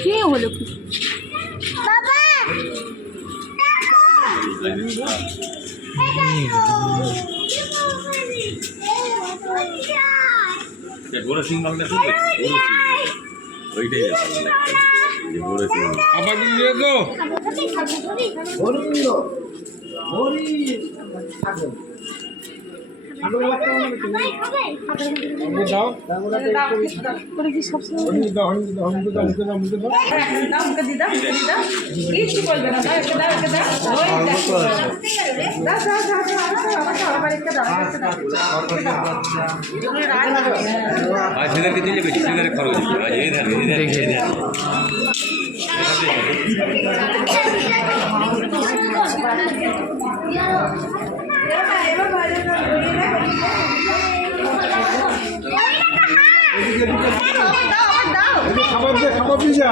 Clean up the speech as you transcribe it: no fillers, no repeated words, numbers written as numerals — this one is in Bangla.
কে হলো কি বড় সিং বাংলা ওইটাই বড় সিং আবার দিয়ে তো খাবার দিয়ে খাবার দিয়ে যা।